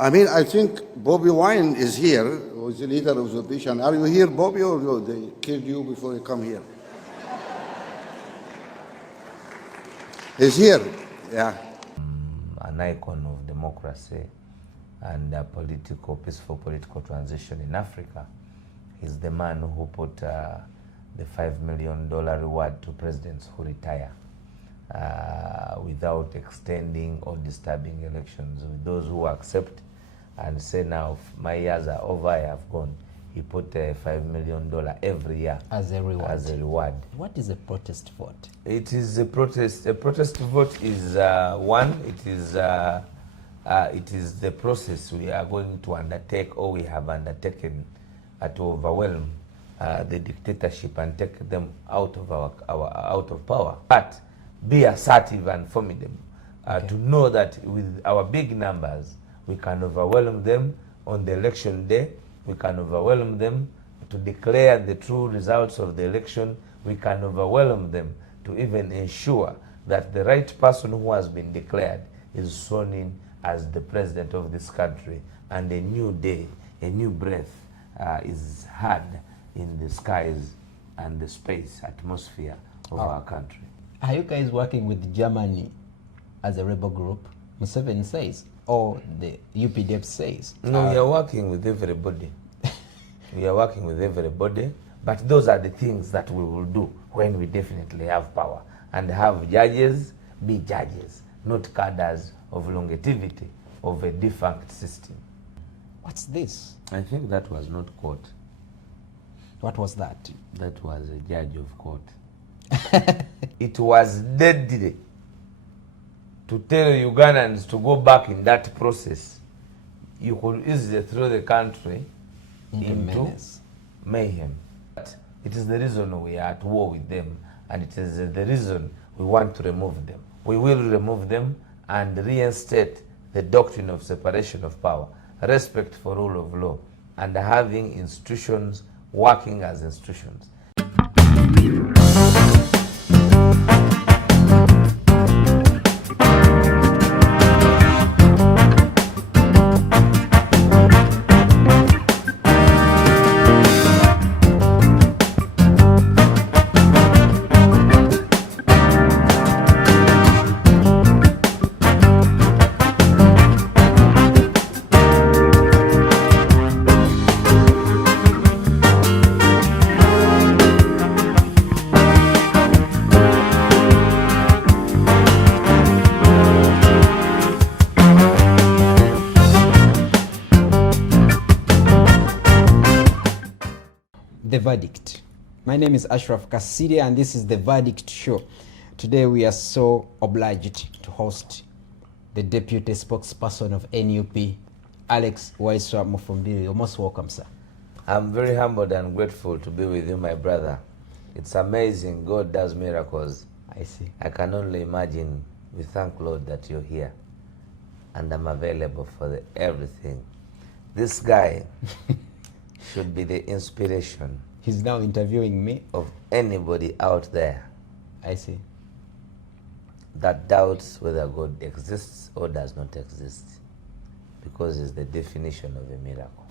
I mean, I think Bobby Wine is here, who is the leader of the opposition. Are you here, Bobby, or they killed you before you come here? He's here, yeah. An icon of democracy and peaceful political transition in Africa. He's the man who put the $5 million reward to presidents who retire without extending or disturbing elections. With those who accept and say, now my years are over, I have gone. He put $5 million every year as a reward. As a reward. What is a protest vote? It is a protest. A protest vote is one. It is the process we are going to undertake, or we have undertaken, to overwhelm the dictatorship and take them out of out of power. But be assertive and formidable, to know that with our big numbers, we can overwhelm them on the election day. We can overwhelm them to declare the true results of the election. We can overwhelm them to even ensure that the right person who has been declared is sworn in as the president of this country, and a new day, a new breath is had in the skies and the space atmosphere of our country. Are you guys working with Germany as a rebel group, Museveni says, or the UPDF says? No, we are working with everybody. We are working with everybody, but those are the things that we will do when we definitely have power, and have judges be judges, not cadres of longevity of a defunct system. What's this? I think that was not court. What was that? That was a judge of court. It was deadly to tell Ugandans to go back in that process. You could easily throw the country into mayhem. But it is the reason we are at war with them, and it is the reason we want to remove them. We will remove them and reinstate the doctrine of separation of power, respect for rule of law, and having institutions working as institutions. The Verdict. My name is Ashraf Kassiri, and this is The Verdict Show. Today we are so obliged to host the Deputy Spokesperson of NUP, Alex Waiswa Mufumbiro. You're most welcome, sir. I'm very humbled and grateful to be with you, my brother. It's amazing. God does miracles. I see. I can only imagine. We thank Lord that you're here, and I'm available for everything. This guy should be the inspiration. He's now interviewing me. Of anybody out there. I see. That doubts whether God exists or does not exist, because it's the definition of a miracle.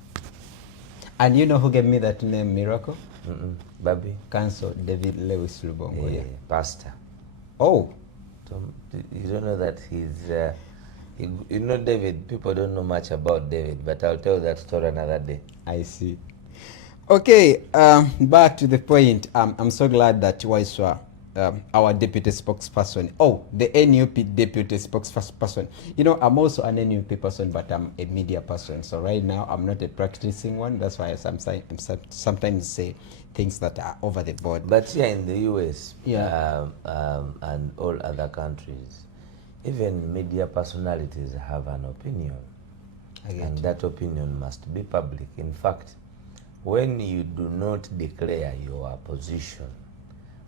And you know who gave me that name, Miracle? Baby? Counsel David Lewis Lubongo. Yeah, pastor. Oh. So, you don't know that he's... you know David, people don't know much about David, but I'll tell you that story another day. I see. Okay, back to the point. I'm so glad that Waiswa, our deputy spokesperson, the NUP deputy spokesperson. You know, I'm also an NUP person, but I'm a media person. So right now, I'm not a practicing one. That's why I sometimes say things that are over the board. But here in the US, and all other countries, even media personalities have an opinion, and that opinion must be public. In fact, when you do not declare your position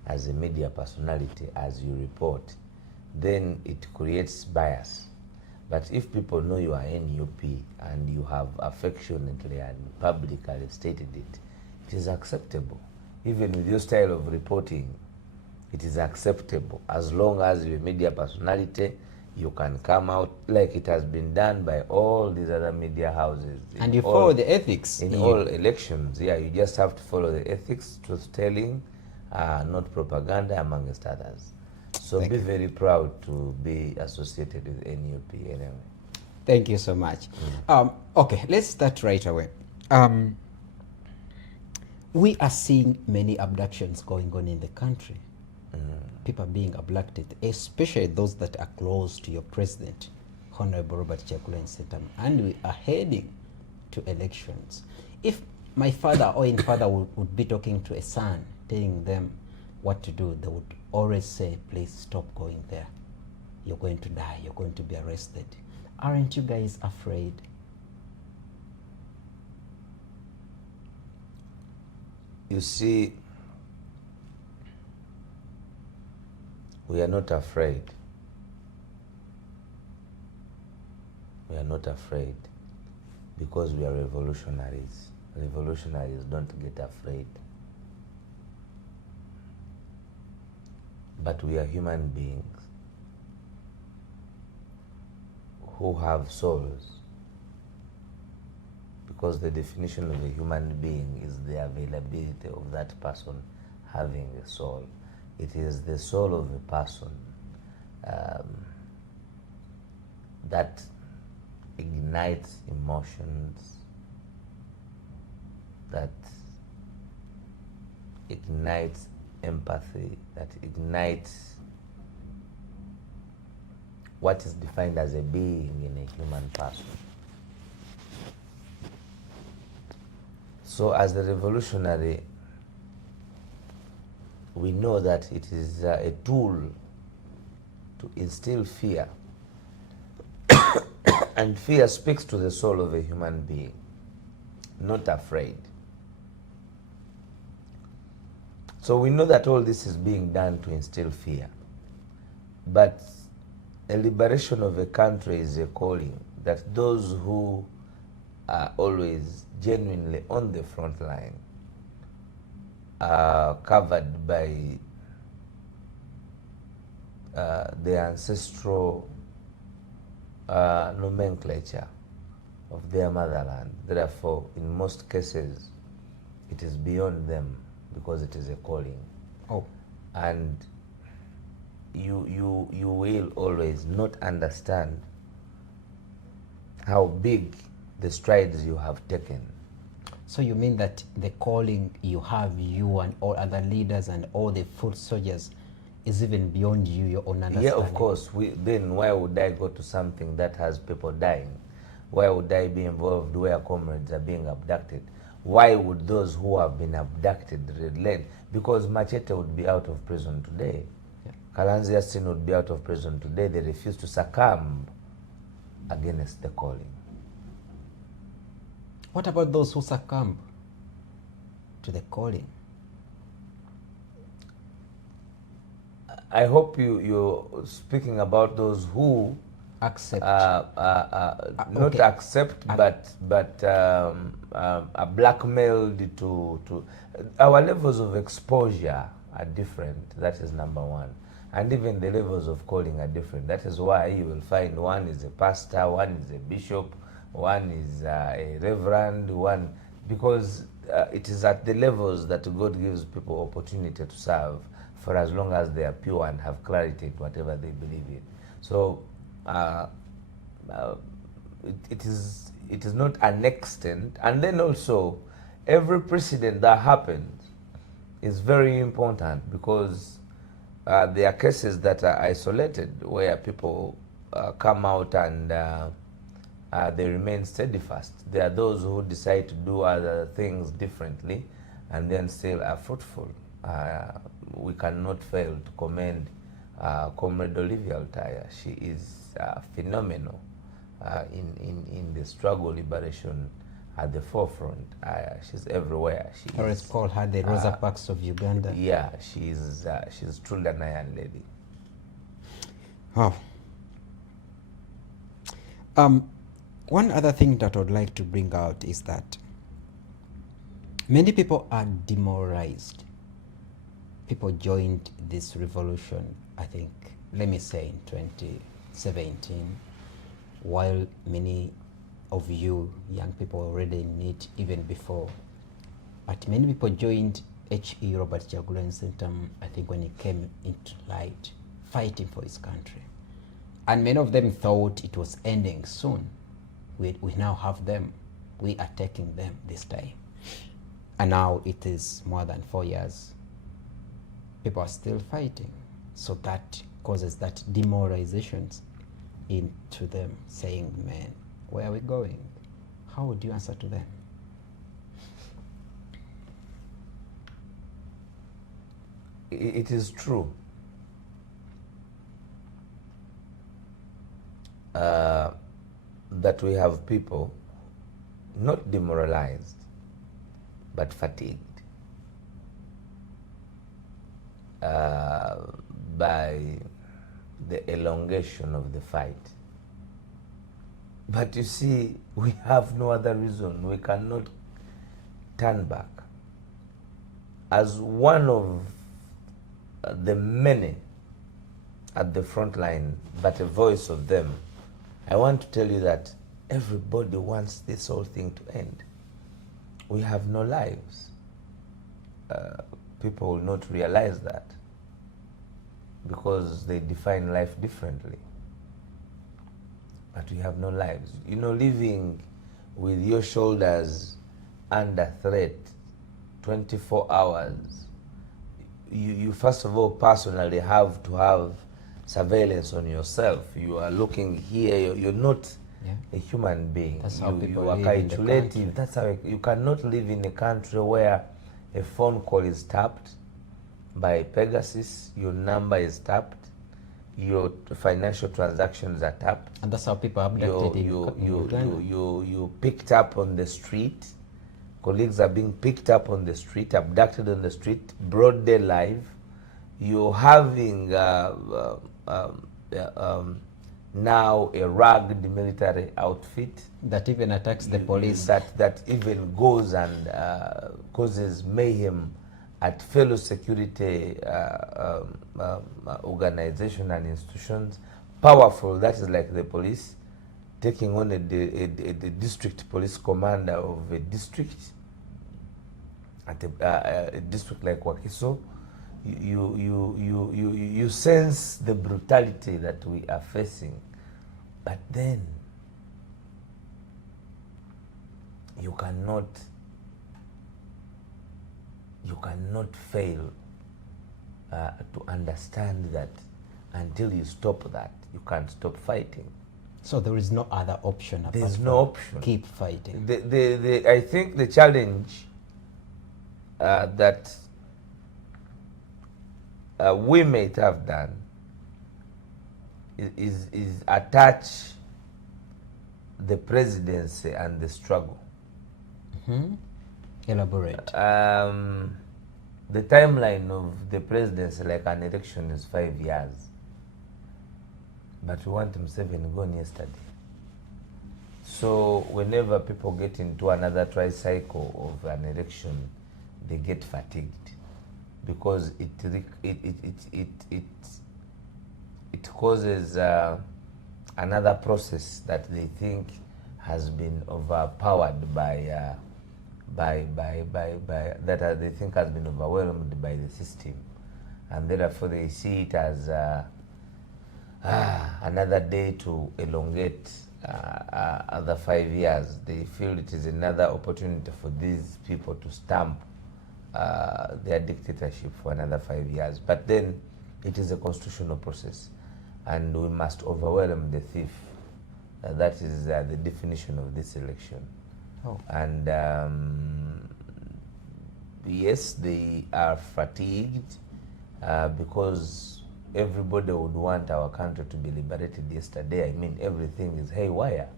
as a media personality, as you report, then it creates bias. But if people know you are NUP and you have affectionately and publicly stated it, it is acceptable. Even with your style of reporting, it is acceptable as long as you're a media personality, You can come out like it has been done by all these other media houses. And you follow the ethics. In all elections, yeah, you just have to follow the ethics, truth-telling, not propaganda, amongst others. So be very proud to be associated with NUP anyway. Thank you so much. Okay, let's start right away. We are seeing many abductions going on in the country. People being abducted, especially those that are close to your president, Honorable Robert Kyagulanyi Ssentamu, and we are heading to elections. If my father or in father would be talking to a son, telling them what to do, they would always say, please stop going there. You're going to die, you're going to be arrested. Aren't you guys afraid? You see, we are not afraid. We are not afraid because we are revolutionaries. Revolutionaries don't get afraid. But we are human beings who have souls, because the definition of a human being is the availability of that person having a soul. It is the soul of a person that ignites emotions, that ignites empathy, that ignites what is defined as a being in a human person. So as a revolutionary, we know that it is a tool to instill fear. And fear speaks to the soul of a human being, not afraid. So we know that all this is being done to instill fear. But a liberation of a country is a calling that those who are always genuinely on the front line are covered by the ancestral nomenclature of their motherland. Therefore, in most cases, it is beyond them because it is a calling. Oh. And you will always not understand how big the strides you have taken. So you mean that the calling you have, you and all other leaders and all the foot soldiers, is even beyond you, your own understanding? Yeah, of course. Then why would I go to something that has people dying? Why would I be involved where comrades are being abducted? Why would those who have been abducted relent? Because Machete would be out of prison today. Yeah. Kalanzi Yasin would be out of prison today. They refuse to succumb against the calling. What about those who succumb to the calling? I hope you're speaking about those who Accept. not Okay. accept, but are blackmailed to. Our levels of exposure are different. That is number one, and even the levels of calling are different. That is why you will find one is a pastor, one is a bishop, one is a reverend, one, because it is at the levels that God gives people opportunity to serve, for as long as they are pure and have clarity in whatever they believe in. So it is not an extent. And then also, every precedent that happens is very important, because there are cases that are isolated where people come out and they remain steadfast. There are those who decide to do other things differently and then still are fruitful. We cannot fail to commend Comrade Olivia Altaya. She is phenomenal in the struggle liberation at the forefront. She's everywhere. I always call her the Rosa Parks of Uganda. Yeah, she's truly an iron lady. Wow. One other thing that I would like to bring out is that many people are demoralized. People joined this revolution, I think, let me say in 17, while many of you young people already in it even before. But many people joined H.E. Robert Kyagulanyi Ssentamu, I think, when he came into light, fighting for his country. And many of them thought it was ending soon. We now have them. We are taking them this time. And now it is more than 4 years. People are still fighting. So that causes that demoralization into them, saying, man, where are we going? How would you answer to them? It is true. That we have people not demoralized, but fatigued by the elongation of the fight. But you see, we have no other reason. We cannot turn back. As one of the many at the front line, but a voice of them, I want to tell you that everybody wants this whole thing to end. We have no lives. People will not realize that because they define life differently. But we have no lives. You know, living with your shoulders under threat 24 hours, you first of all personally have to have surveillance on yourself. You are looking here, you're not a human being. That's how people you are live in the country. calculative. That's how you cannot live in a country where a phone call is tapped by Pegasus, your number is tapped, your financial transactions are tapped. And that's how people are abducted in Uganda. You picked up on the street. Colleagues are being picked up on the street, abducted on the street, broad day live. You're having now a rugged military outfit That even attacks the police. that even goes and causes mayhem at fellow security organizations and institutions. Powerful, that is like the police taking on a district police commander of a district, at a district like Wakiso. You sense the brutality that we are facing, but then you cannot fail to understand that until you stop that, you can't stop fighting. So there is no other option. There's no option. Keep fighting. I think the challenge that we may have done is attach the presidency and the struggle. Mm-hmm. Elaborate. The timeline of the presidency, like an election, is 5 years. But we want Museveni gone yesterday. So whenever people get into another tricycle of an election, they get fatigued because it causes another process that they think has been overpowered by that they think has been overwhelmed by the system, and therefore they see it as another day to elongate other 5 years. They feel it is another opportunity for these people to stamp their dictatorship for another 5 years. But then it is a constitutional process, and we must overwhelm the thief. That is the definition of this election. Oh. And yes, they are fatigued because everybody would want our country to be liberated yesterday. I mean, everything is haywire.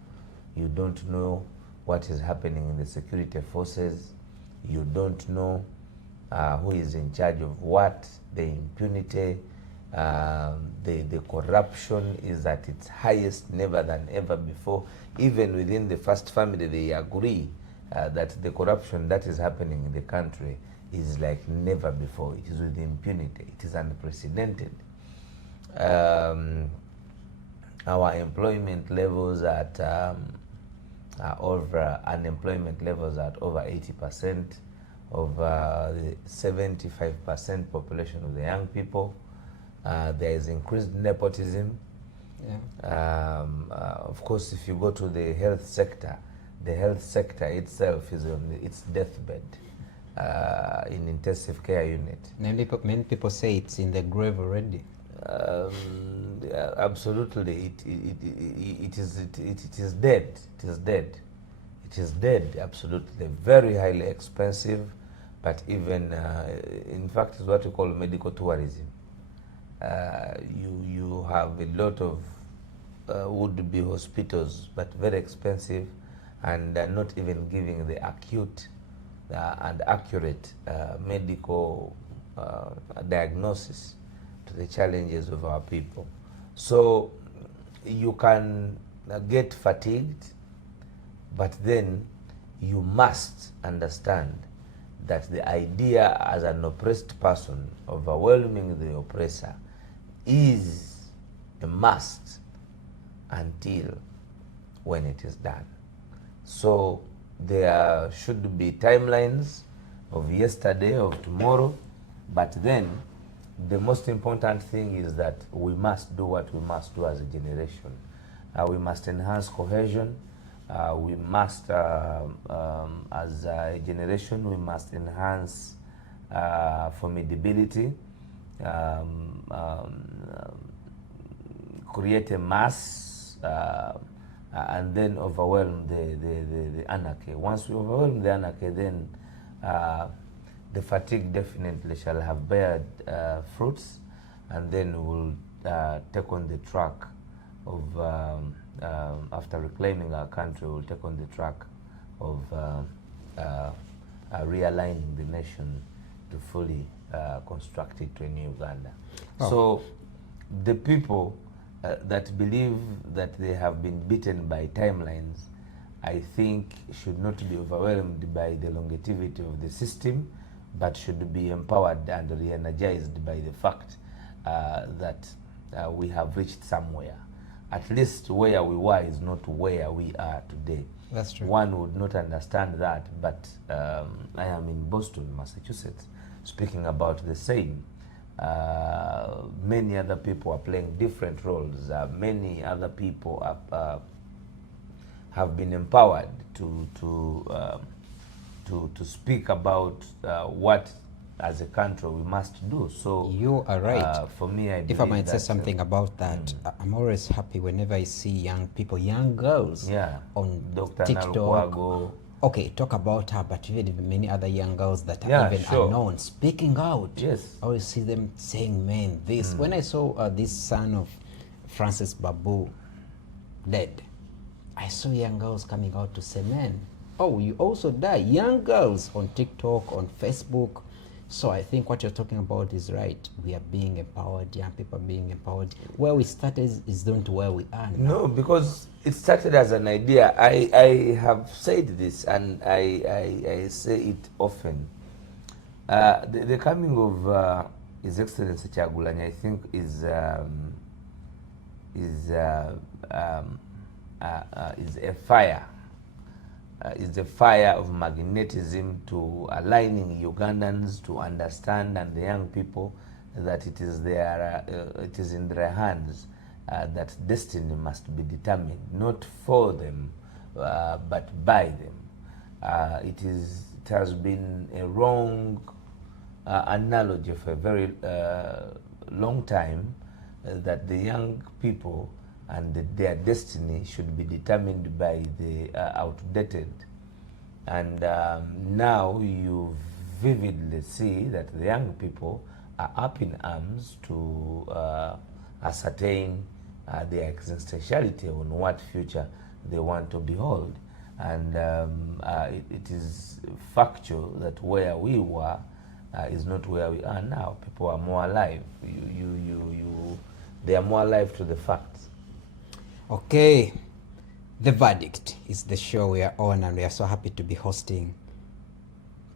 You don't know what is happening in the security forces. You don't know who is in charge of what. The impunity, the corruption is at its highest, never than ever before. Even within the first family, they agree that the corruption that is happening in the country is like never before. It is with impunity. It is unprecedented. our employment levels at over unemployment levels at over 80% of the 75% population of the young people. There is increased nepotism. Yeah. Of course, if you go to the health sector itself is on its deathbed in intensive care unit. Many people say it's in the grave already. Absolutely, it is dead. It is dead. It is dead. Absolutely, very highly expensive, but even in fact, it's what we call medical tourism. You have a lot of would-be hospitals, but very expensive, and not even giving the acute and accurate medical diagnosis to the challenges of our people. So you can get fatigued, but then you must understand that the idea as an oppressed person overwhelming the oppressor is a must until when it is done. So there should be timelines of yesterday, of tomorrow, but then the most important thing is that we must do what we must do as a generation. We must enhance cohesion. We must, as a generation, we must enhance formidability, create a mass, and then overwhelm the anarchy. Once we overwhelm the anarchy, then the fatigue definitely shall have bared fruits, and then we'll take on the track of, after reclaiming our country, we'll take on the track of realigning the nation to fully construct it to a new Uganda. Oh. So the people that believe that they have been beaten by timelines, I think should not be overwhelmed by the longevity of the system, but should be empowered and re-energized by the fact that we have reached somewhere. At least where we were is not where we are today. That's true. One would not understand that, but I am in Boston, Massachusetts, speaking about the same. Many other people are playing different roles. Many other people have been empowered to speak about what, as a country, we must do. So you are right. For me, I believe if I might say something about that, I'm always happy whenever I see young people, young girls, on Dr. TikTok. Nalukwago. Okay, talk about her, but even many other young girls that are even unknown, speaking out. Yes. I always see them saying, man, this. When I saw this son of Francis Babu dead, I saw young girls coming out to say, man, oh, you also die. Young girls on TikTok, on Facebook. So I think what you're talking about is right. We are being empowered, young people are being empowered. Where we started is not where we are now. No, because it started as an idea. I have said this, and I say it often. The coming of His Excellency Kyagulanyi, I think, is a fire. Is the fire of magnetism to aligning Ugandans to understand, and the young people, that it is it is in their hands, that destiny must be determined, not for them, but by them. It has been a wrong analogy for a very long time, that the young people and their destiny should be determined by the outdated. And now you vividly see that the young people are up in arms to ascertain their existentiality on what future they want to behold. And it is factual that where we were is not where we are now. People are more alive. They are more alive to the facts. Okay, The Verdict is the show we are on, and we are so happy to be hosting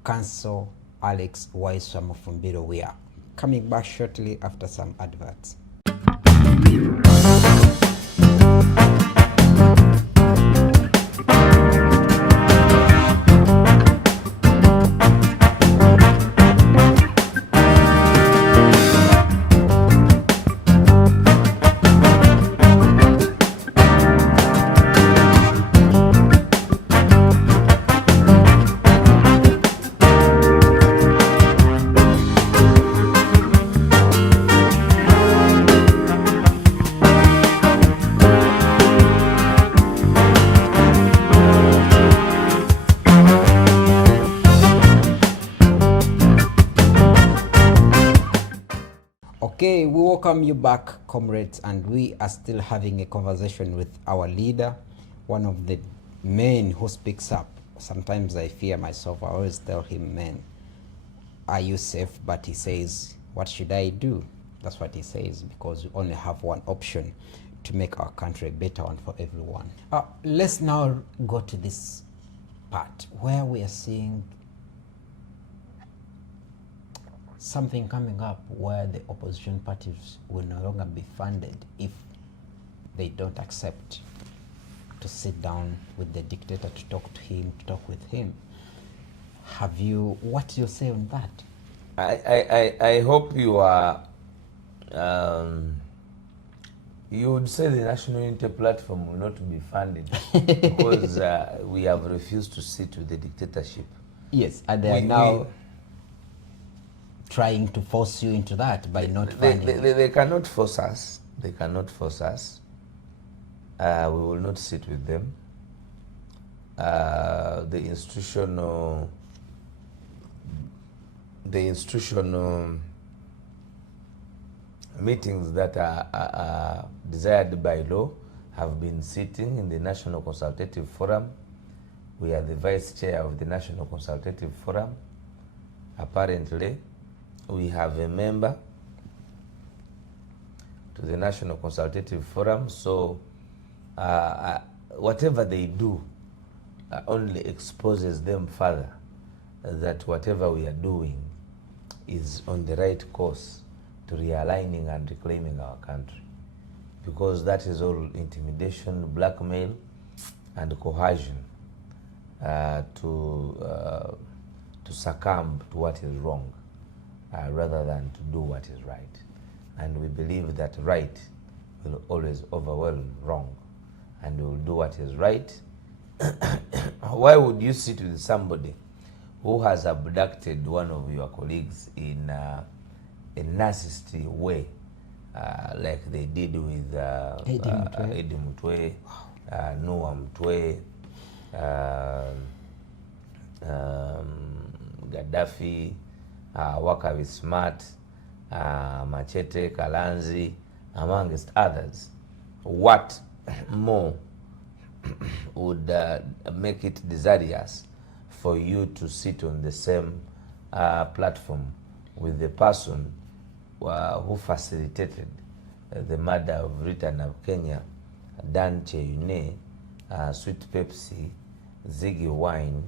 Counsel Alex Waiswa Mufumbiro. We are coming back shortly after some adverts. Okay, we welcome you back, comrades, and we are still having a conversation with our leader, one of the men who speaks up. Sometimes I fear myself. I always tell him, man, are you safe? But he says, what should I do? That's what he says, because we only have one option to make our country a better one for everyone. Let's now go to this part where we are seeing something coming up where the opposition parties will no longer be funded if they don't accept to sit down with the dictator to talk to him, to talk with him. What do you say on that? I hope you are, you would say the National Unity Platform will not be funded because we have refused to sit with the dictatorship. Yes, and they are now trying to force you into that by not funding. They cannot force us. They cannot force us. We will not sit with them. The institutional meetings that are desired by law have been sitting in the National Consultative Forum. We are the vice chair of the National Consultative Forum. Apparently, we have a member to the National Consultative Forum, so whatever they do only exposes them further that whatever we are doing is on the right course to realigning and reclaiming our country, because that is all intimidation, blackmail, and coercion to succumb to what is wrong rather than to do what is right. And we believe that right will always overwhelm wrong, and we will do what is right. Why would you sit with somebody who has abducted one of your colleagues in a narcissistic way, like they did with Edi Mutwe, Noah Mutwe, Gaddafi, Wakabi Smart, Machete, Kalanzi, amongst others? What more would make it desirous for you to sit on the same platform with the person who facilitated the murder of Return of Kenya, Dan Cheyune, Sweet Pepsi, Ziggy Wine,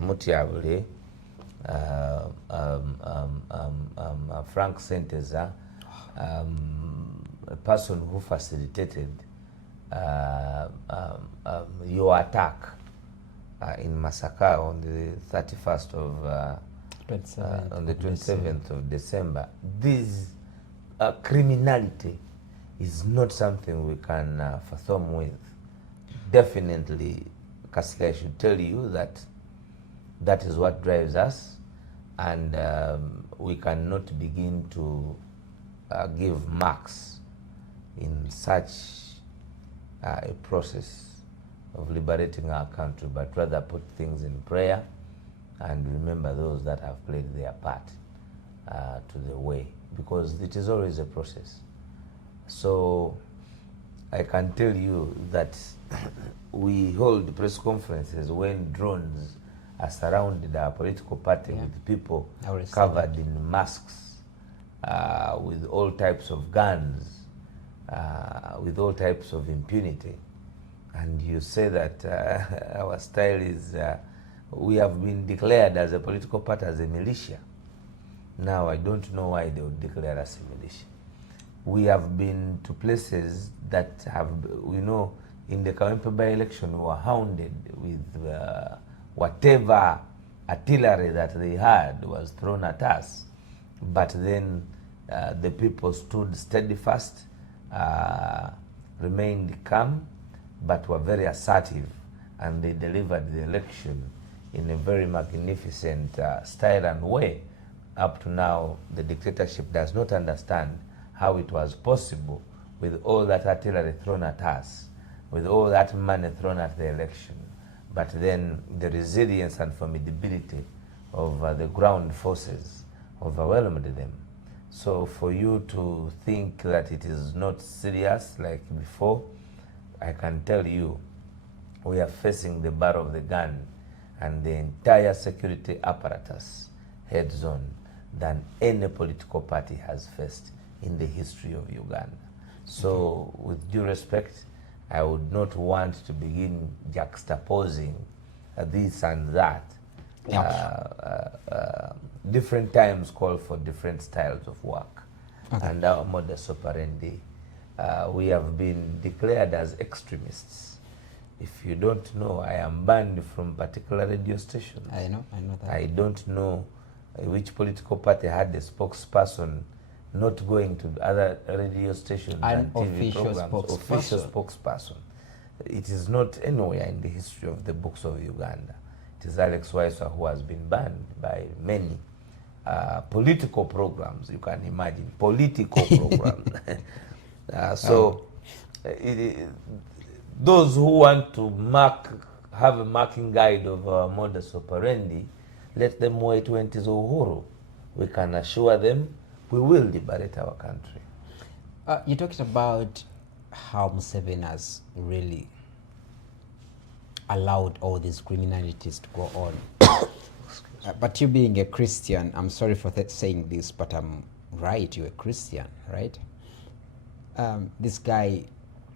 Mutiabule, Frank Senteza, a person who facilitated your attack in Masaka on the 31st of on the 27th of December. This criminality is not something we can fathom with. Definitely, Kasile, I should tell you that that is what drives us, and we cannot begin to give marks in such a process of liberating our country, but rather put things in prayer and remember those that have played their part to the way, because it is always a process. So I can tell you that we hold press conferences when drones are surrounded our political party with people covered in masks, with all types of guns, with all types of impunity. And you say that our style is, we have been declared as a political party as a militia. Now, I don't know why they would declare us a militia. We have been to places that have, in the Kawempe by-election, we were hounded with whatever artillery that they had was thrown at us. But then the people stood steadfast, remained calm, but were very assertive, and they delivered the election in a very magnificent style and way. Up to now, the dictatorship does not understand how it was possible, with all that artillery thrown at us, with all that money thrown at the election, but then the resilience and formidability of the ground forces overwhelmed them. So for you to think that it is not serious like before, I can tell you, we are facing the bar of the gun and the entire security apparatus heads on than any political party has faced in the history of Uganda. So with due respect, I would not want to begin juxtaposing this and that. Different times call for different styles of work. And our modus operandi, we have been declared as extremists. If you don't know, I am banned from particular radio stations. I know that. I don't know which political party had a spokesperson not going to other radio stations and TV programs. Official spokesperson. It is not anywhere in the history of the books of Uganda. It is Alex Waiswa who has been banned by many political programs. You can imagine political programs. Those who want to have a marking guide of our modus operandi, let them wait when it is Uhuru. We can assure them we will liberate our country. You talked about how Museveni has really allowed all these criminalities to go on. But you being a Christian, I'm sorry for saying this, but I'm right, you're a Christian, right? This guy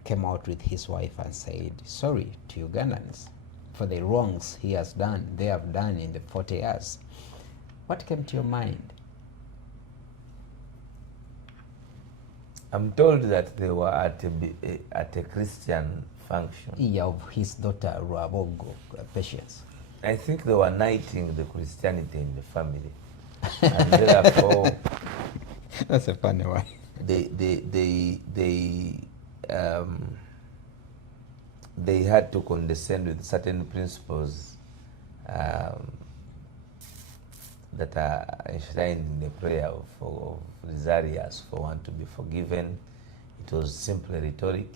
came out with his wife and said sorry to Ugandans for the wrongs they have done in the 40 years. What came to your mind? I'm told that they were at a Christian function. Yeah, of his daughter Ruabogo, Patience. I think they were knighting the Christianity in the family, and therefore that's a funny one. They had to condescend with certain principles that are enshrined in the prayer of Rizarius for one to be forgiven. It was simply rhetoric,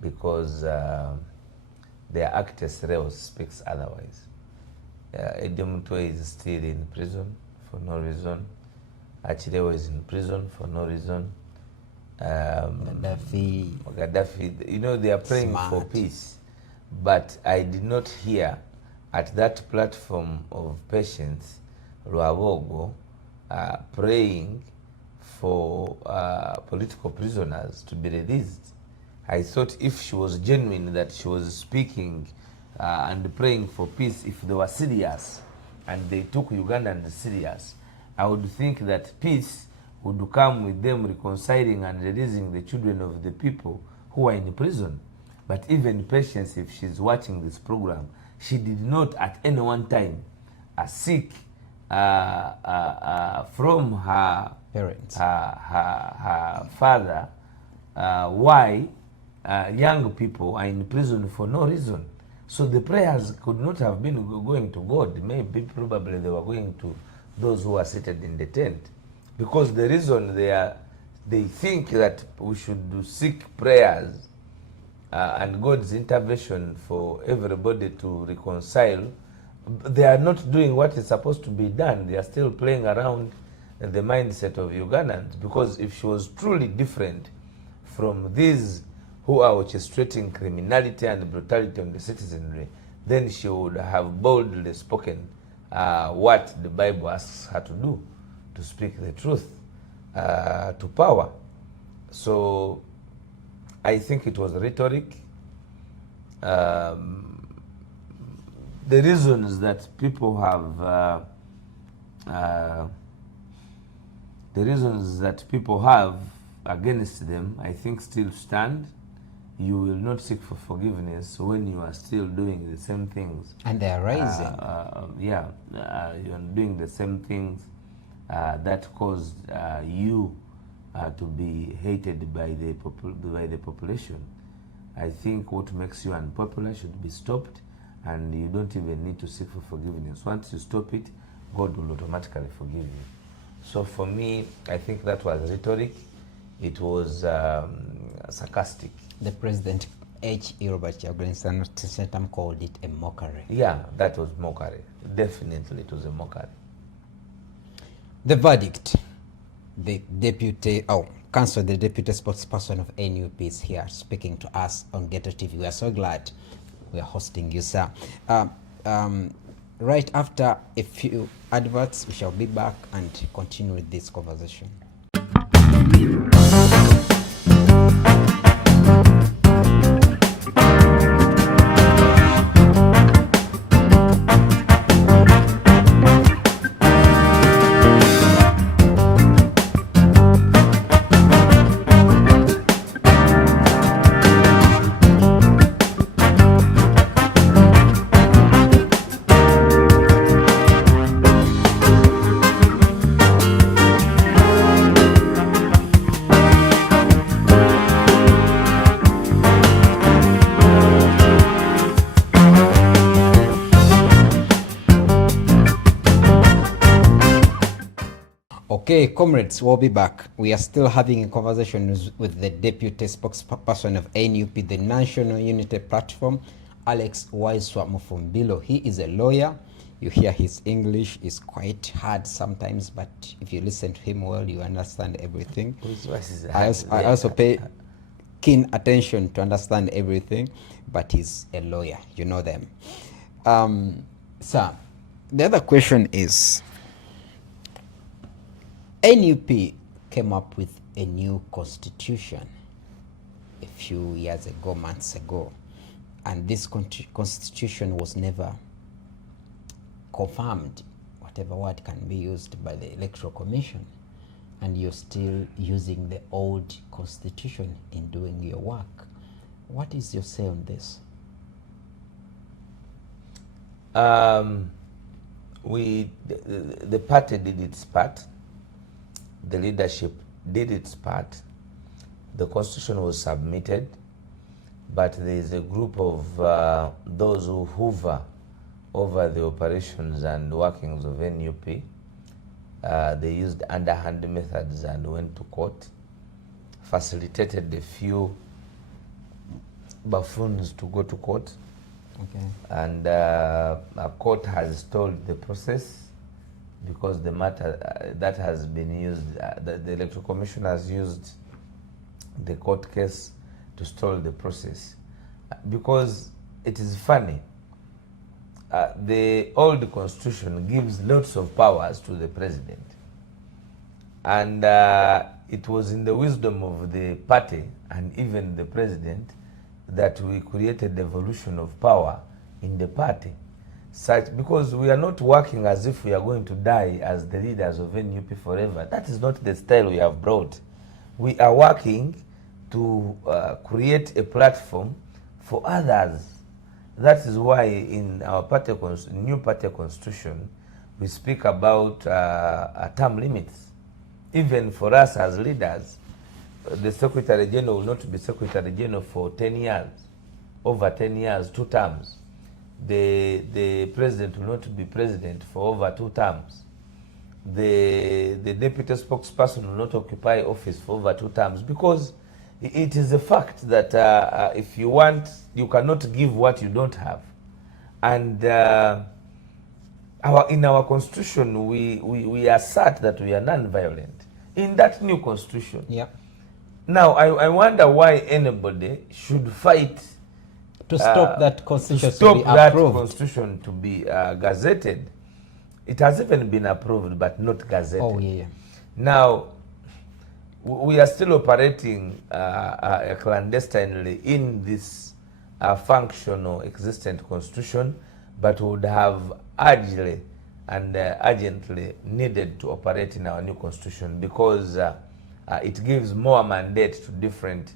because their actus reus speaks otherwise. Edimutwe is still in prison for no reason. Achirewo is in prison for no reason. Gaddafi, you know, they are praying for peace. But I did not hear at that platform of patience Ruabogo praying for political prisoners to be released. I thought if she was genuine, that she was speaking and praying for peace, if they were serious and they took Ugandans serious, I would think that peace would come with them reconciling and releasing the children of the people who are in prison. But even Patience, if she's watching this program, she did not at any one time seek from her parents, her father, why young people are in prison for no reason. So the prayers could not have been going to God. Maybe probably they were going to those who are seated in the tent. Because the reason they think that we should seek prayers and God's intervention for everybody to reconcile, they are not doing what is supposed to be done. They are still playing around the mindset of Ugandans. Because if she was truly different from these who are orchestrating criminality and brutality on the citizenry, then she would have boldly spoken what the Bible asks her to do, to speak the truth to power. So I think it was rhetoric. The reasons that people have against them, I think, still stand. You will not seek for forgiveness when you are still doing the same things. And they are rising. You are doing the same things that caused you to be hated by the population. I think what makes you unpopular should be stopped, and you don't even need to seek for forgiveness. Once you stop it, God will automatically forgive you. So for me, I think that was rhetoric. It was sarcastic. The President H. Robert Chagulanyi called it a mockery. Yeah, that was mockery. Definitely it was a mockery. The verdict. The Council, the deputy spokesperson of NUP is here speaking to us on Ghetto TV. We are so glad we are hosting you, sir. Right after a few adverts, we shall be back and continue with this conversation. Okay, comrades, we'll be back. We are still having a conversation with the deputy spokesperson of NUP, the National Unity Platform, Alex Waiswa Mufumbiro. He is a lawyer. You hear his English is quite hard sometimes, but if you listen to him well, you understand everything. I also pay keen attention to understand everything, but he's a lawyer. You know them. Sir, the other question is, NUP came up with a new constitution a few years ago, months ago, and this constitution was never confirmed, whatever word can be used, by the Electoral Commission, and you're still using the old constitution in doing your work. What is your say on this? The party did its part. The leadership did its part. The constitution was submitted, but there is a group of those who hover over the operations and workings of NUP. They used underhand methods and went to court, facilitated a few buffoons to go to court. Okay. And a court has stalled the process, because the matter that has been used, the Electoral Commission has used the court case to stall the process. Because it is funny, the old constitution gives lots of powers to the president. And it was in the wisdom of the party and even the president that we created the evolution of power in the party. Because we are not working as if we are going to die as the leaders of NUP forever. That is not the style we have brought. We are working to create a platform for others. That is why in our party new party constitution, we speak about term limits. Even for us as leaders, the Secretary General will not be Secretary General for 10 years, over 10 years, 2 terms. The president will not be president for over 2 terms. The deputy spokesperson will not occupy office for over 2 terms, because it is a fact that if you want, you cannot give what you don't have. And in our constitution, we assert that we are non-violent. In that new constitution. Yeah. Now, I wonder why anybody should fight to stop that constitution constitution to be gazetted. It has even been approved, but not gazetted. Oh, yeah. Now, we are still operating clandestinely in this functional existent constitution, but would have urgently and urgently needed to operate in our new constitution, because it gives more mandate to different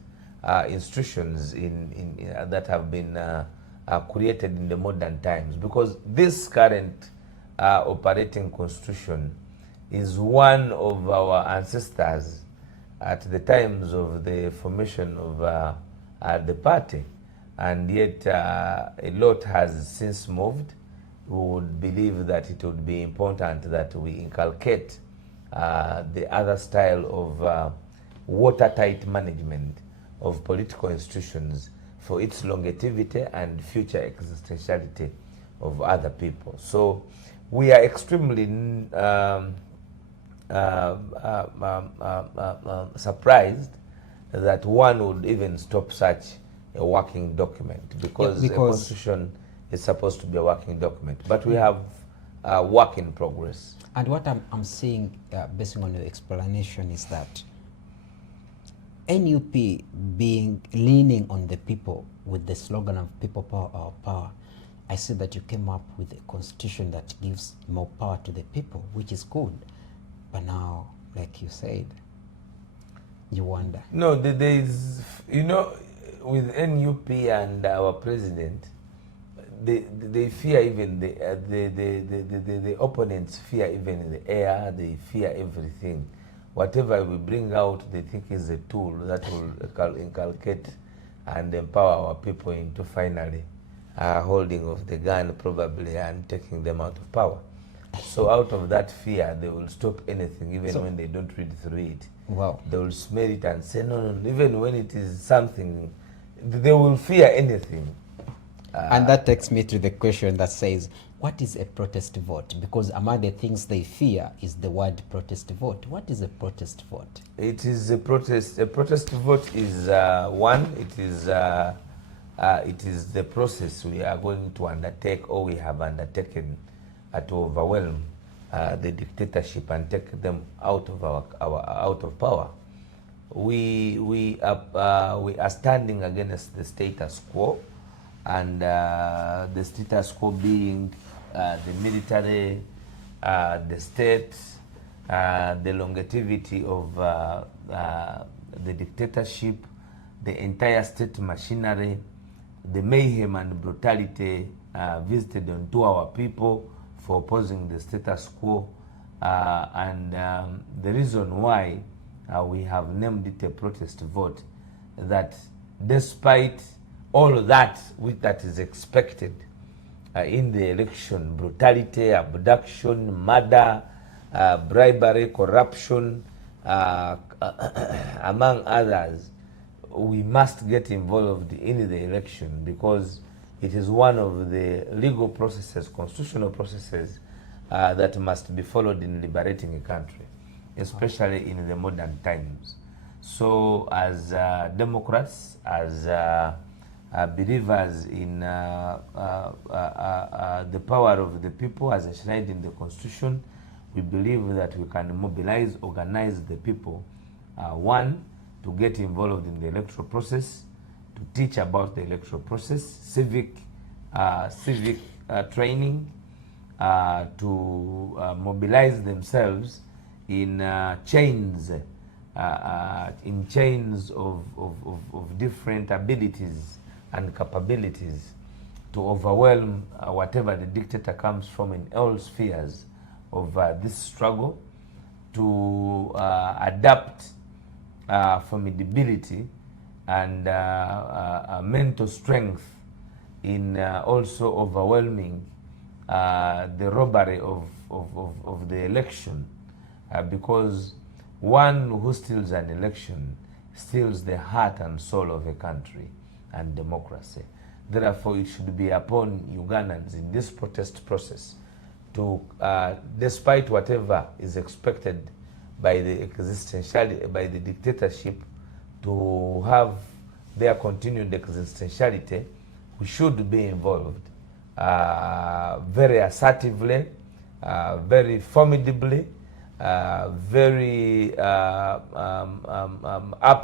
institutions that have been created in the modern times. Because this current operating constitution is one of our ancestors at the times of the formation of the party, and yet a lot has since moved. We would believe that it would be important that we inculcate the other style of watertight management of political institutions for its longevity and future existentiality of other people. So we are extremely surprised that one would even stop such a working document, because, Yeah, a because constitution is supposed to be a working document. But we have work in progress. and what I'm seeing, based on your explanation, is that NUP being leaning on the people with the slogan of people power our power, I see that you came up with a constitution that gives more power to the people, which is good. But now, like you said, you wonder. No, there is, you know, with NUP and our president, they fear even the opponents fear even the air, they fear everything. Whatever we bring out, they think is a tool that will inculcate and empower our people into finally holding of the gun probably and taking them out of power. So out of that fear, they will stop anything, even when they don't read through it. Wow. They will smell it and say, no, no, even when it is something, they will fear anything. And that takes me to the question that says, what is a protest vote? Because among the things they fear is the word protest vote. What is a protest vote? It is a protest. A protest vote is it is the process we are going to undertake, or we have undertaken, to overwhelm the dictatorship and take them out of out of power. We are standing against the status quo, and the status quo being the military, the state, the longevity of the dictatorship, the entire state machinery, the mayhem and brutality visited onto our people for opposing the status quo, and the reason why we have named it a protest vote, that despite all that that is expected in the election, brutality, abduction, murder, bribery, corruption, among others, we must get involved in the election, because it is one of the legal processes, constitutional processes, that must be followed in liberating a country, especially in the modern times. So as Democrats, as believers in the power of the people as enshrined in the Constitution, we believe that we can mobilize, organize the people, one, to get involved in the electoral process, to teach about the electoral process, civic training, to mobilize themselves in chains of different abilities and capabilities, to overwhelm whatever the dictator comes from in all spheres of this struggle, to adapt formidability and mental strength in also overwhelming the robbery of the election, because one who steals an election steals the heart and soul of a country and democracy. Therefore, it should be upon Ugandans in this protest process to, despite whatever is expected by the by the dictatorship, to have their continued existentiality, we should be involved very assertively, very formidably, very up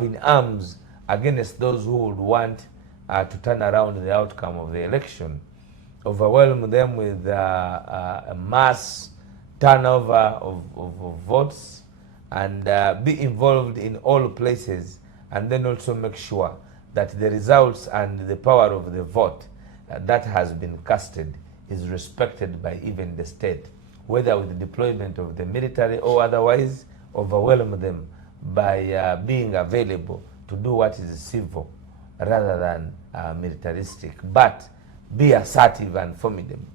in arms against those who would want to turn around the outcome of the election, overwhelm them with a mass turnover of votes, and be involved in all places, and then also make sure that the results and the power of the vote that has been casted is respected by even the state, whether with the deployment of the military or otherwise. Overwhelm them by being available to do what is civil rather than militaristic, but be assertive and formidable,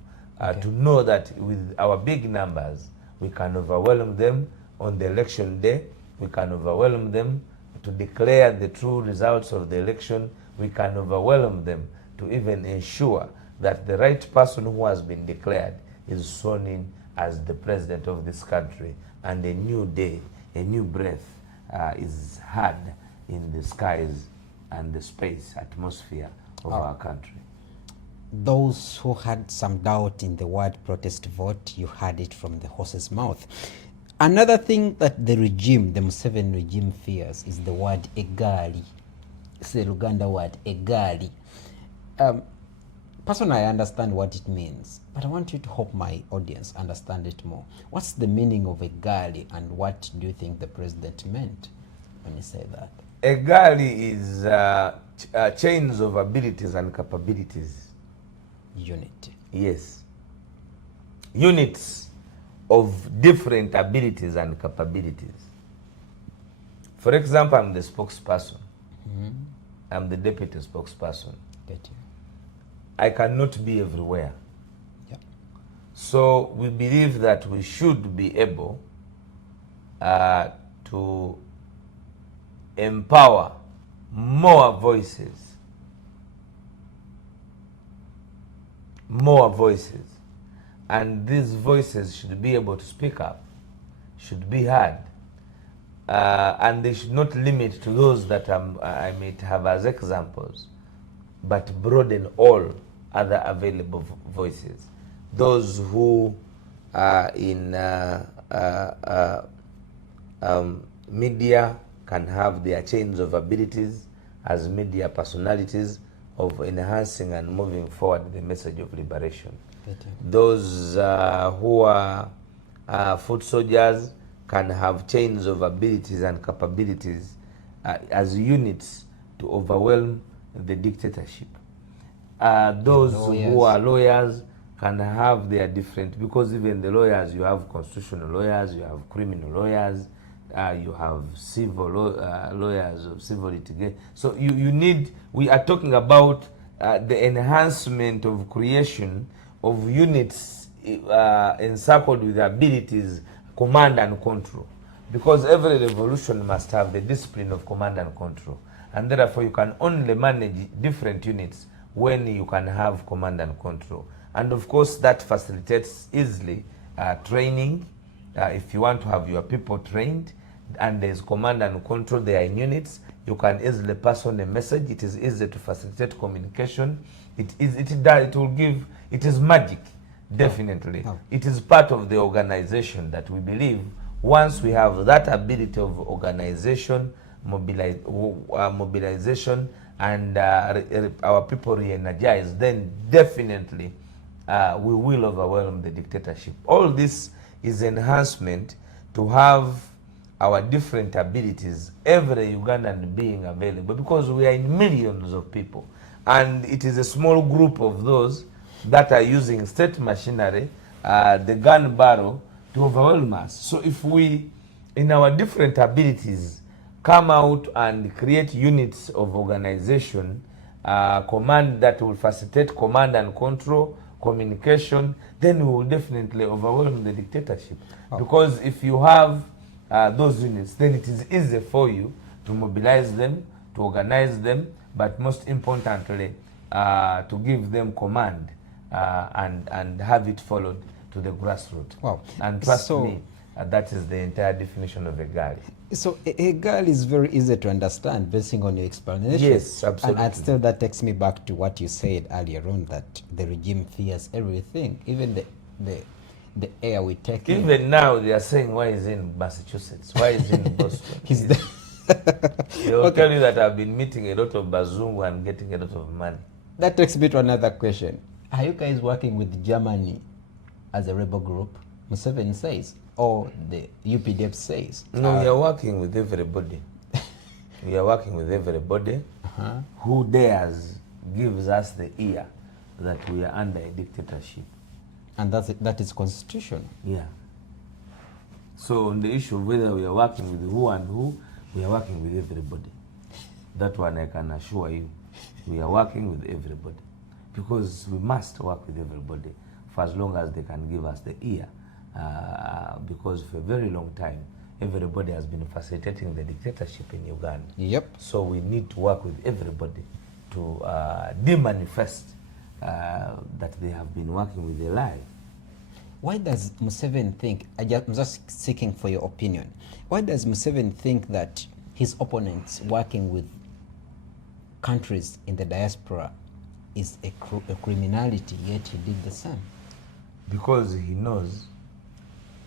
to know that with our big numbers we can overwhelm them on the election day, we can overwhelm them to declare the true results of the election, we can overwhelm them to even ensure that the right person who has been declared is sworn in as the president of this country and a new day, a new breath is had in the skies and the space atmosphere of our country. Those who had some doubt in the word protest vote, you heard it from the horse's mouth. Another thing that the regime, the Museveni regime, fears is the word Agali. It's the Luganda word, Agali. Personally, I understand what it means, but I want you to help my audience understand it more. What's the meaning of Agali, and what do you think the president meant when he said that? Agali is chains of abilities and capabilities. Unity. Yes. Units of different abilities and capabilities. For example, I'm the spokesperson. I'm the deputy spokesperson. Get you. I cannot be everywhere. Yeah. So we believe that we should be able to empower more voices. More voices. And these voices should be able to speak up, should be heard. And they should not limit to those that I might have as examples, but broaden all other available voices. Those who are in media can have their chains of abilities as media personalities of enhancing and moving forward the message of liberation. Those who are foot soldiers can have chains of abilities and capabilities as units to overwhelm the dictatorship. Those who are lawyers can have their different, because even the lawyers, you have constitutional lawyers, you have criminal lawyers, you have civil lawyers of civil litigation. So you need, we are talking about the enhancement of creation of units encircled with abilities, command and control. Because every revolution must have the discipline of command and control. And therefore you can only manage different units when you can have command and control. And of course that facilitates easily training. If you want to have your people trained and there's command and control, they are in units, you can easily pass on a message. It is easy to facilitate communication. It will give, it is magic, definitely. Oh. It is part of the organization that we believe once we have that ability of organization, mobilization, and our people re-energized, then definitely we will overwhelm the dictatorship. All this is enhancement to have our different abilities, every Ugandan being available, because we are in millions of people. And it is a small group of those that are using state machinery, the gun barrel, to overwhelm us. So if we, in our different abilities, come out and create units of organization, command that will facilitate command and control, communication, then we will definitely overwhelm the dictatorship. Oh. Because if you have those units, then it is easy for you to mobilize them, to organize them, but most importantly, to give them command and have it followed to the grassroots. Wow. And trust me, that is the entire definition of Agali. So Agali is very easy to understand based on your explanation. Yes, absolutely. And still that takes me back to what you said earlier on, that the regime fears everything, even the air we take in. Even now they are saying, why is in Massachusetts? Why is in Boston? They will tell you that I've been meeting a lot of Bazungu and getting a lot of money. That takes me to another question. Are you guys working with Germany as a rebel group, Museveni says, or the UPDF says? No, we are working with everybody. We are working with everybody who dares gives us the ear that we are under a dictatorship. And that is constitutional. Yeah. So on the issue of whether we are working with who and who, we are working with everybody. That one I can assure you. We are working with everybody. Because we must work with everybody for as long as they can give us the ear. Because for a very long time, everybody has been facilitating the dictatorship in Uganda. Yep. So we need to work with everybody to demanifest that they have been working with a lie. why does Museveni think, I'm just seeking for your opinion, why does Museveni think that his opponents working with countries in the diaspora is a criminality, yet he did the same? Because he knows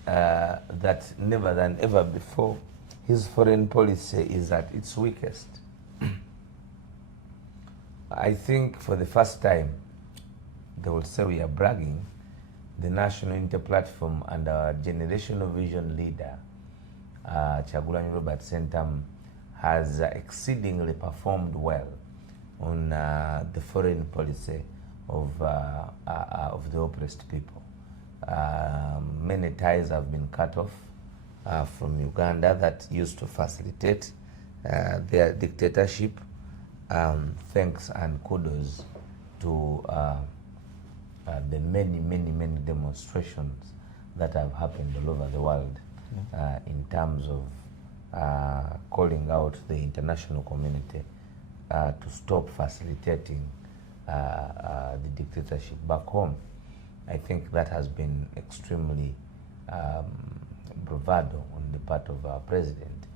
that never than ever before, his foreign policy is at its weakest. I think for the first time, they will say we are bragging, the National Unity Platform and our generational vision leader, Kyagulanyi Robert Sentamu, has exceedingly performed well on the foreign policy of the oppressed people. Many ties have been cut off from Uganda that used to facilitate their dictatorship. Thanks and kudos to the many demonstrations that have happened all over the world in terms of calling out the international community to stop facilitating the dictatorship back home. I think that has been extremely bravado on the part of our president.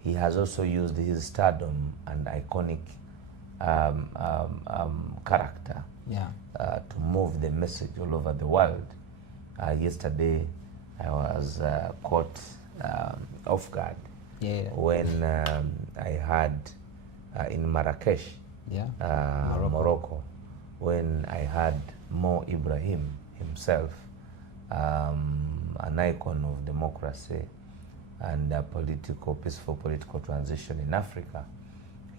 He has also used his stardom and iconic character to move the message all over the world. Yesterday, I was caught off guard when I had in Marrakesh, Morocco, when I had Mo Ibrahim himself, an icon of democracy and peaceful political transition in Africa.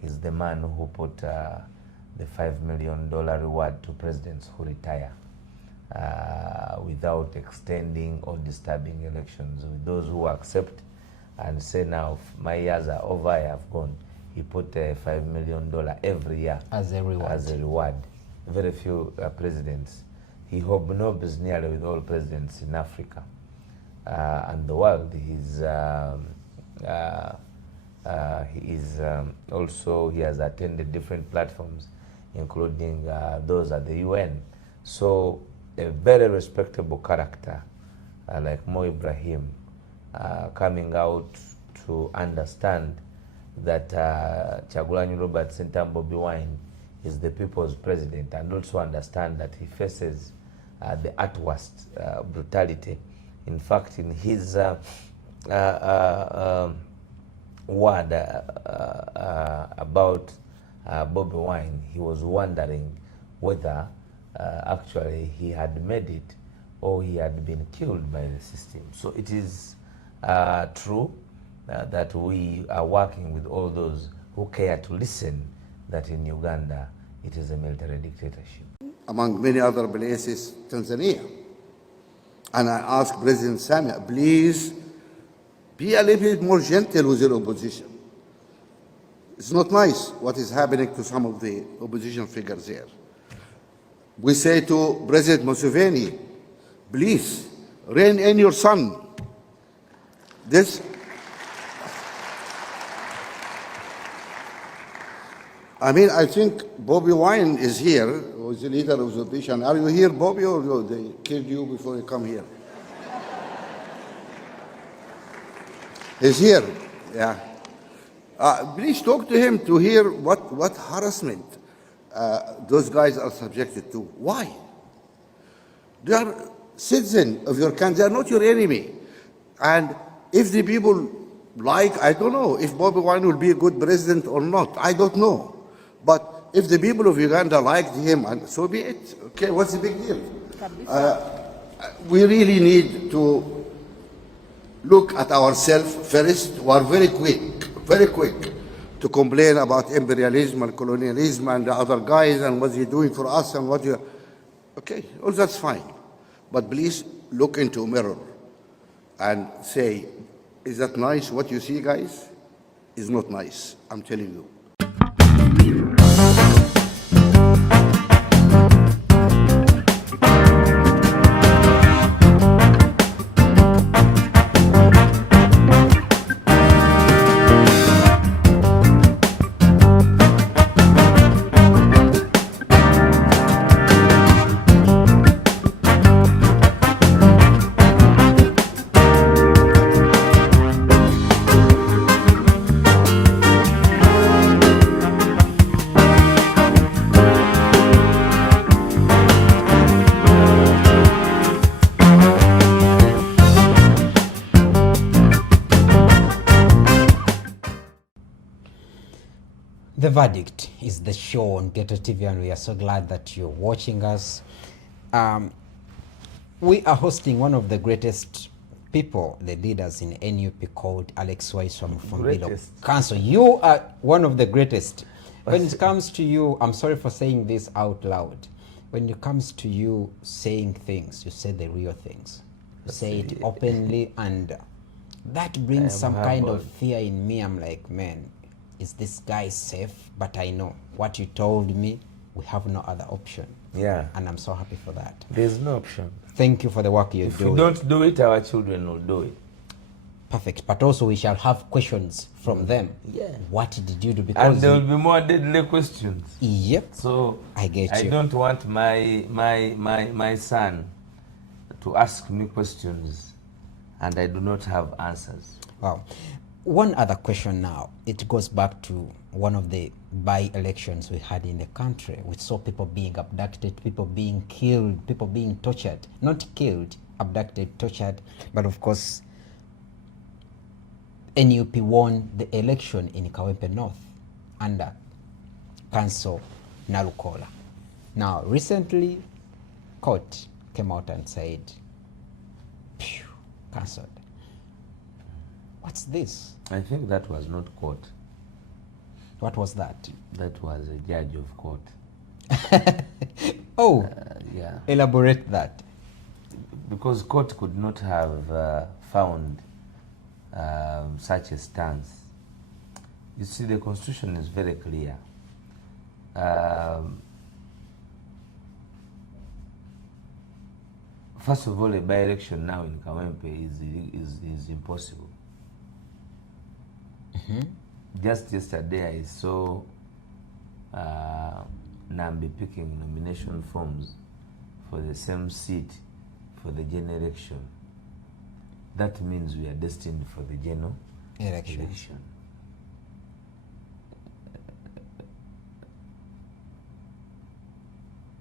He's the man who put the $5 million reward to presidents who retire without extending or disturbing elections. With those who accept and say, now my years are over, I have gone. He put $5 million every year as a reward. Very few presidents. He hobnobs nearly with all presidents in Africa and the world. He has attended different platforms, including those at the UN. So a very respectable character like Mo Ibrahim coming out to understand that Kyagulanyi Robert Sentamu Bobi Wine is the people's president, and also understand that he faces the utmost brutality. In fact, in his word about Bobi Wine, he was wondering whether actually he had made it or he had been killed by the system. So it is true that we are working with all those who care to listen that in Uganda it is a military dictatorship. Among many other places, Tanzania. And I asked President Samia, please be a little bit more gentle with your opposition. It's not nice what is happening to some of the opposition figures here. We say to President Museveni, please rein in your son. I think Bobby Wine is here, who is the leader of the opposition. Are you here, Bobby, or they killed you before you come here? He's here, yeah. Please talk to him to hear what harassment those guys are subjected to. Why? They are citizens of your country. They are not your enemy. And if the people I don't know if Bobby Wine will be a good president or not. I don't know. But if the people of Uganda liked him, and so be it. Okay, what's the big deal? We really need to look at ourselves first. We are very quick to complain about imperialism and colonialism and the other guys and what they're doing for us and what you... Okay, all that's fine. But please look into a mirror and say, is that nice what you see, guys? It's not nice, I'm telling you. The Verdict is the show on Ghetto TV, and we are so glad that you're watching us. We are hosting one of the greatest people, the leaders in NUP, called Waiswa Mufumbiro Greatest. Council. You are one of the greatest. When it comes to you, I'm sorry for saying this out loud. When it comes to you saying things, you say the real things. You say it openly, and that brings some kind of fear in me. I'm like, man, is this guy safe? But I know what you told me, we have no other option. Yeah. And I'm so happy for that. There's no option. Thank you for the work you're If doing. we don't do it, our children will do it. Perfect. But also we shall have questions from them. Yeah. What did you do? Because And there will be more deadly questions. Yep. So I get you. I don't want my son to ask me questions and I do not have answers. Wow. One other question now. It goes back to one of the by-elections we had in the country. We saw people being abducted, people being killed, people being tortured. Not killed, abducted, tortured. But of course, NUP won the election in Kawempe North under Council Nalukola. Now, recently, court came out and said, phew, cancelled. What's this? I think that was not court. What was that? That was a judge of court. Oh, Yeah. elaborate that. Because court could not have found such a stance. You see, the constitution is very clear. First of all, a by-election now in Kawempe is impossible. Just yesterday I saw Nambi picking nomination forms for the same seat for the general election. That means we are destined for the general election.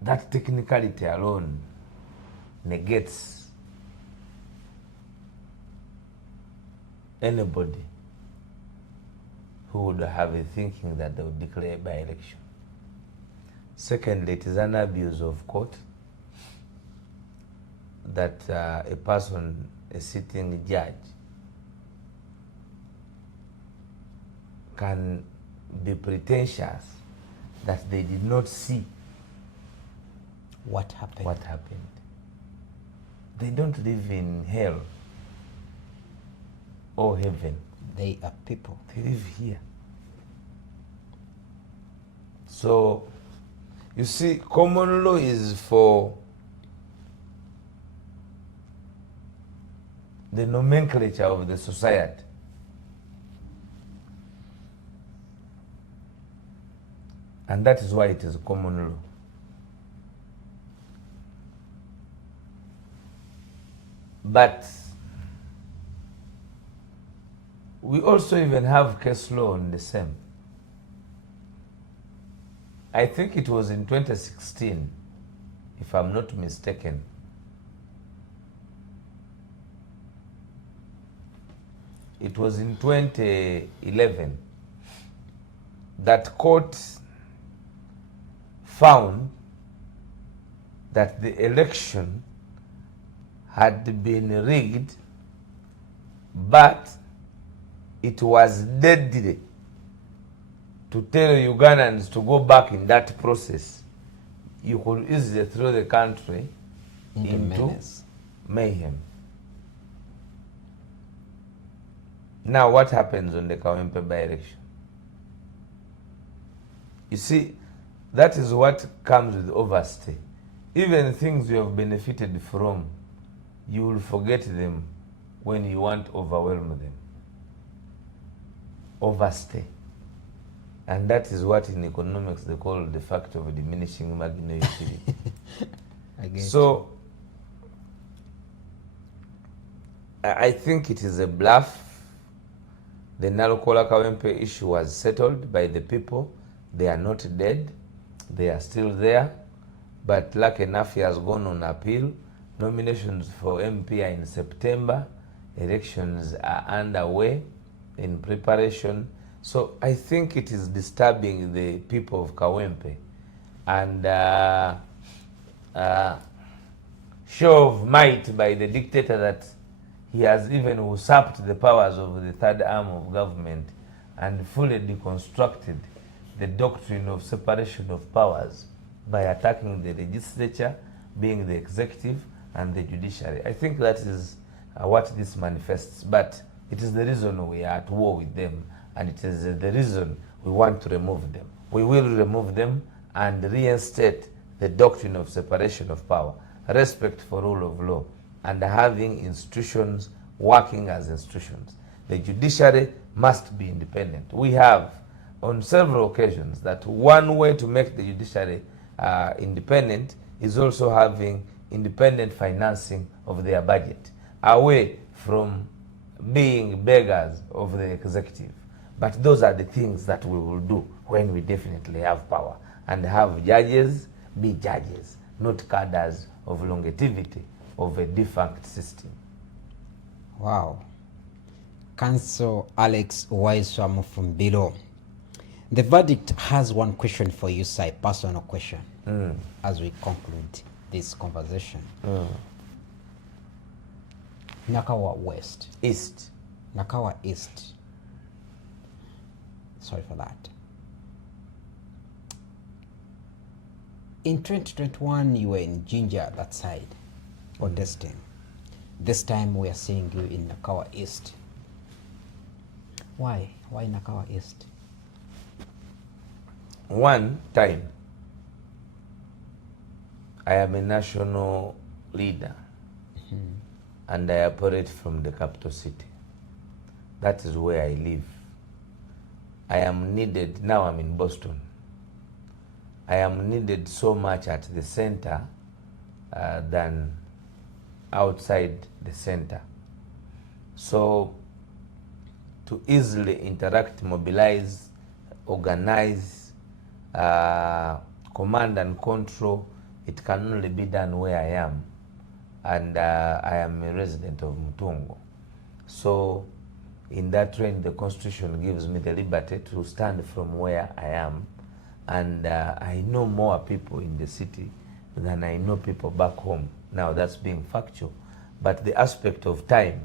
That technicality alone negates anybody who would have a thinking that they would declare by election. Secondly, it is an abuse of court that a person, a sitting judge, can be pretentious that they did not see What happened? what happened. They don't live in hell or heaven. They are people. They live here. So, you see, common law is for the nomenclature of the society. And that is why it is common law. But we also even have case law on the same. I think it was in 2016, if I'm not mistaken. It was in 2011 that court found that the election had been rigged, but it was deadly to tell Ugandans to go back in that process. You could easily throw the country into menace. mayhem. Now what happens on the Kawempe by-election? You see, that is what comes with overstay. Even things you have benefited from, you will forget them when you want to overwhelm them. Overstay. And that is what in economics they call the factor of diminishing marginal utility. So, I think it is a bluff. The Nalukola Kawempe issue was settled by the people. They are not dead. They are still there. But lucky enough, he has gone on appeal. Nominations for MP are in September. Elections are underway in preparation. So I think it is disturbing the people of Kawempe, and show of might by the dictator that he has even usurped the powers of the third arm of government and fully deconstructed the doctrine of separation of powers by attacking the legislature, being the executive, and the judiciary. I think that is what this manifests, but it is the reason we are at war with them, and it is the reason we want to remove them. We will remove them and reinstate the doctrine of separation of power, respect for rule of law, and having institutions working as institutions. The judiciary must be independent. We have on several occasions that one way to make the judiciary independent is also having independent financing of their budget, away from being beggars of the executive. But those are the things that we will do when we definitely have power, and have judges be judges, not cadres of longevity of a defunct system. Wow. Counsel Alex Waiswa Mufumbiro. The verdict has one question for you, sir, a personal question, as we conclude this conversation. Nakawa West. East. Nakawa East. Sorry for that. In 2021, you were in Ginger, that side, protesting. This time we are seeing you in Nakawa East. Why? Why Nakawa East? One time, I am a national leader, and I operate from the capital city. That is where I live. I am needed, now I'm in Boston. I am needed so much at the center than outside the center. So to easily interact, mobilize, organize, command and control, it can only be done where I am. And I am a resident of Mutungo. So in that train, the Constitution gives me the liberty to stand from where I am. And I know more people in the city than I know people back home. Now that's being factual. But the aspect of time,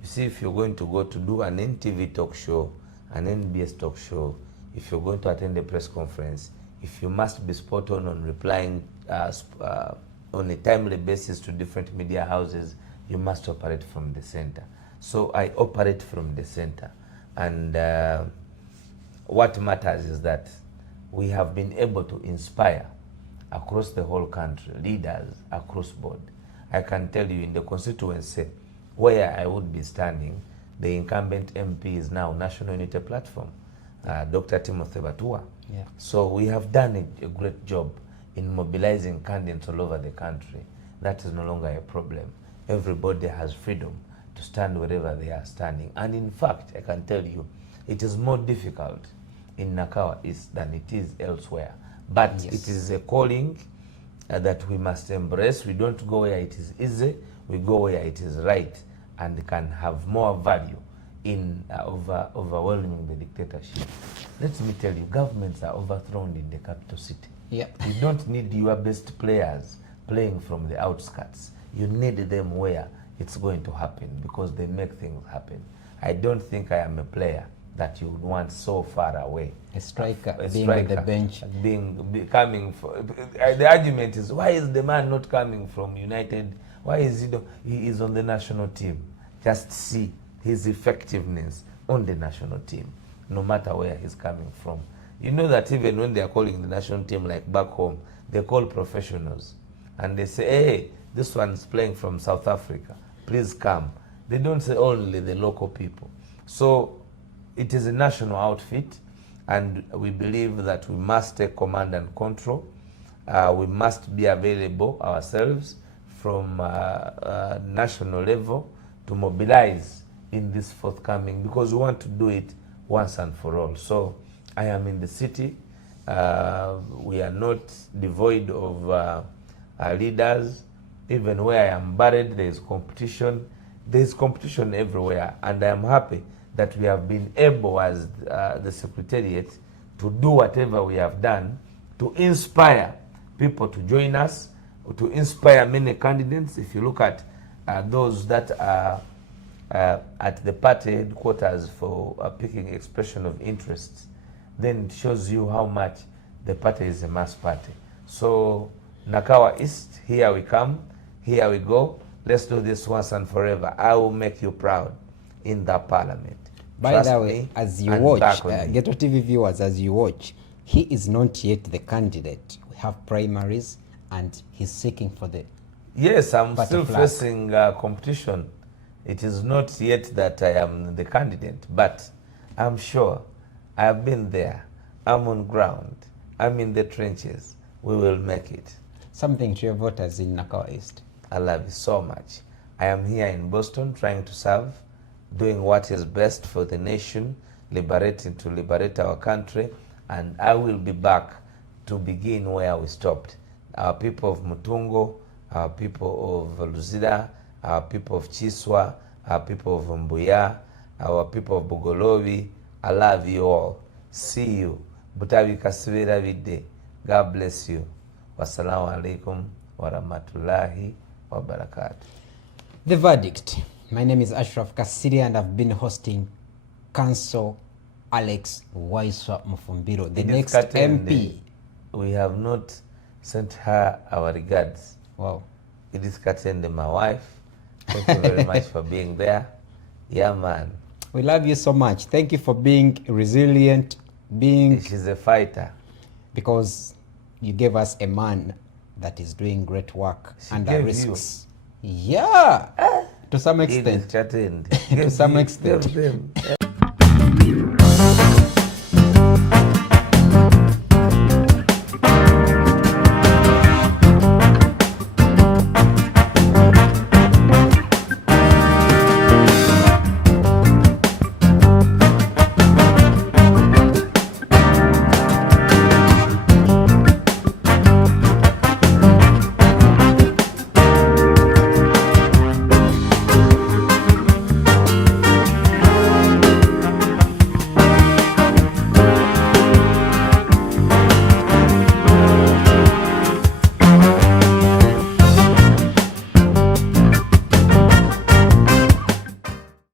you see, if you're going to go to do an NTV talk show, an NBS talk show, if you're going to attend a press conference, if you must be spot on replying on a timely basis to different media houses, you must operate from the center. So I operate from the center. And what matters is that we have been able to inspire across the whole country, leaders across board. I can tell you in the constituency where I would be standing, the incumbent MP is now National Unity Platform, Dr. Timothy Batua. Yeah. So we have done a great job in mobilizing candidates all over the country. That is no longer a problem. Everybody has freedom to stand wherever they are standing. And in fact, I can tell you, it is more difficult in Nakawa East than it is elsewhere. But yes, it is a calling that we must embrace. We don't go where it is easy, we go where it is right and can have more value in overwhelming the dictatorship. Let me tell you, governments are overthrown in the capital city. Yep. You don't need your best players playing from the outskirts. You need them where it's going to happen, because they make things happen. I don't think I am a player that you would want so far away. A striker being on the bench. Coming for, the argument is, why is the man not coming from United? Why is he is on the national team? Just see his effectiveness on the national team, no matter where he's coming from. You know that even when they are calling the national team, like back home, they call professionals. And they say, hey, this one's playing from South Africa, please come. They don't say only the local people. So it is a national outfit, and we believe that we must take command and control. We must be available ourselves from national level to mobilize in this forthcoming, because we want to do it once and for all. So I am in the city. We are not devoid of leaders. Even where I am buried, there is competition. There is competition everywhere, and I am happy that we have been able as the Secretariat to do whatever we have done to inspire people to join us, to inspire many candidates. If you look at those that are at the party headquarters for picking expression of interest, then it shows you how much the party is a mass party. So Nakawa East, here we come, here we go. Let's do this once and forever. I will make you proud in the parliament. By Trust the way, me, as you and watch, back on me. Ghetto TV viewers, as you watch, he is not yet the candidate. We have primaries, and he's seeking for the Yes, I'm party still flag. facing competition. It is not yet that I am the candidate, but I'm sure I have been there. I'm on ground. I'm in the trenches. We will make it. Something to your voters in Nakawa East. I love you so much. I am here in Boston trying to serve, doing what is best for the nation, to liberate our country, and I will be back to begin where we stopped. Our people of Mutungo, our people of Luzira, our people of Chiswa, our people of Mbuya, our people of Bugolobi. I love you all. See you. Butabi kasibira vide. God bless you. Wassalamu alaikum wa rahmatullahi wa barakatuh. The verdict. My name is Ashraf Kasiri, and I've been hosting Council Alex Waiswa Mufumbiro, the It is next Katende. MP. We have not sent her our regards. Wow. It is Katende, my wife. Thank you very much for being there. Yeah, man. We love you so much. Thank you for being resilient, being, She's a fighter. because you gave us a man that is doing great work She under gave risks. Yeah, to some It is extent. Katende. To some Give extent. them.